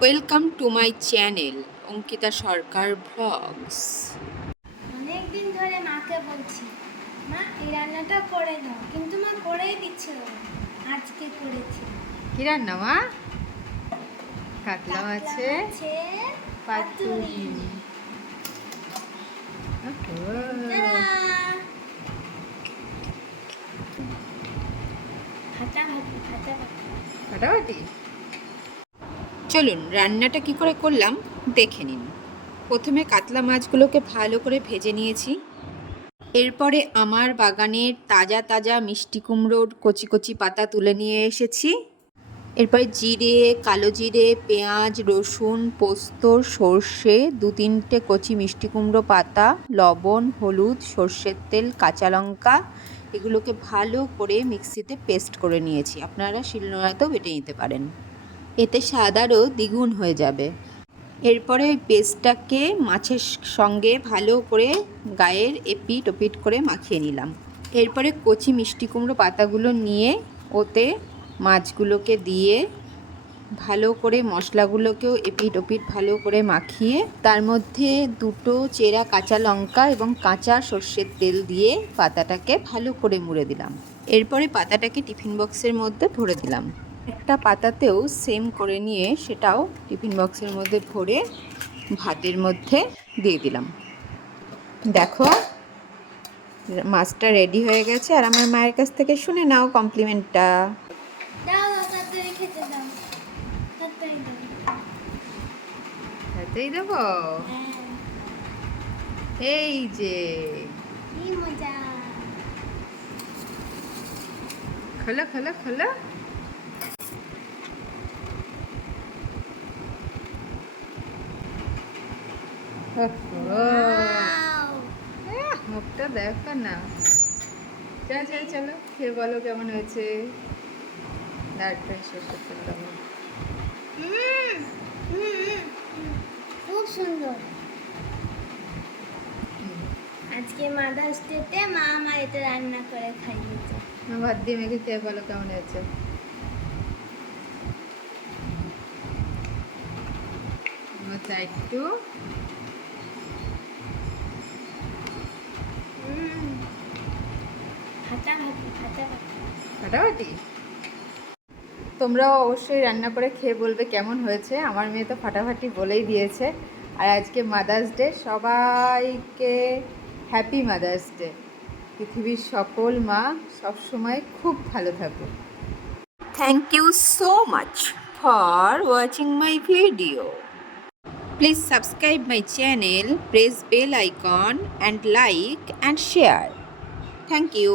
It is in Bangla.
Welcome to my channel Ankita Sarkar blogs. অনেকদিন ধরে মাকে বলছি, মা এই রান্নাটা করে দাও, কিন্তু মা করেই দিচ্ছিল না। আজকে করেছি। কি রান্না মা? কাতলা মাছে মাছের পাতুরি। তারা! ফাটাফাটি ফাটাফাটি। ফাটাফাটি। চলুন রান্নাটা কি করে করলাম দেখে নিন। প্রথমে কাতলা মাছগুলোকে ভালো করে ভেজে নিয়েছি। এরপরে আমার বাগানের তাজা তাজা মিষ্টি কুমড়োর কচি কচি পাতা তুলে নিয়ে এসেছি। এরপরে জিরে, কালো জিরে, পেঁয়াজ, রসুন, পোস্ত, সর্ষে, 2-3টে কচি মিষ্টি কুমড়ো পাতা, লবণ, হলুদ, সর্ষের তেল, কাঁচা লঙ্কা এগুলোকে ভালো করে মিক্সিতে পেস্ট করে নিয়েছি। আপনারা শিলনোড়াতেও বেটে নিতে পারেন, এতে স্বাদ আরও দ্বিগুণ হয়ে যাবে। এরপরে ওই পেস্টটাকে মাছের সঙ্গে ভালো করে গায়ের এপিট ওপিট করে মাখিয়ে নিলাম। এরপরে কচি মিষ্টি কুমড়ো পাতাগুলো নিয়ে ওতে মাছগুলোকে দিয়ে ভালো করে মশলাগুলোকেও এপিট ওপিট ভালো করে মাখিয়ে তার মধ্যে 2টো চেরা কাঁচা লঙ্কা এবং কাঁচা সর্ষের তেল দিয়ে পাতাটাকে ভালো করে মুড়ে দিলাম। এরপরে পাতাটাকে টিফিন বক্সের মধ্যে ভরে দিলাম। একটা পাতাতেও সেম করে নিয়ে সেটাও টিফিন বক্সের মধ্যে ভরে ভাতের মধ্যে দিয়ে দিলাম। দেখো মাছটা রেডি হয়ে গেছে। আর আমার মায়ের কাছ থেকে শুনে নাও কমপ্লিমেন্টটা। দাও তাড়াতাড়ি খেতে দাও, তাড়াতাড়ি দাও। তাতেই দেবো। হ্যাঁ, এই যে কি মজা! খোলো খোলো খোলো। Wow! মুখটা দেখো না। চলো চলো খেয়ে বলো কেমন হয়েছে। দাঁড়টা শেষ করতে পারবো। হুম, হুম, খুব সুন্দর। আজকে মাদার্স ডেতে মা আমার এটা রান্না করে খাইয়েছে। ভাত দিয়ে মেখে খেয়ে বলো কেমন হয়েছে। আচ্ছা একটু ফাটাফাটি ফাটাফাটি। ফাটাফাটি। তোমরাও অবশ্যই রান্না করে খেয়ে বলবে কেমন হয়েছে। আমার মেয়ে তো ফাটাফাটি বলেই দিয়েছে। আর আজকে মাদার্স ডে, সবাইকে হ্যাপি মাদার্স ডে। পৃথিবীর সকল মা সবসময় খুব ভালো থাকুক। Thank you so much for watching my video. Please subscribe my channel, press bell icon and like and share. Thank you.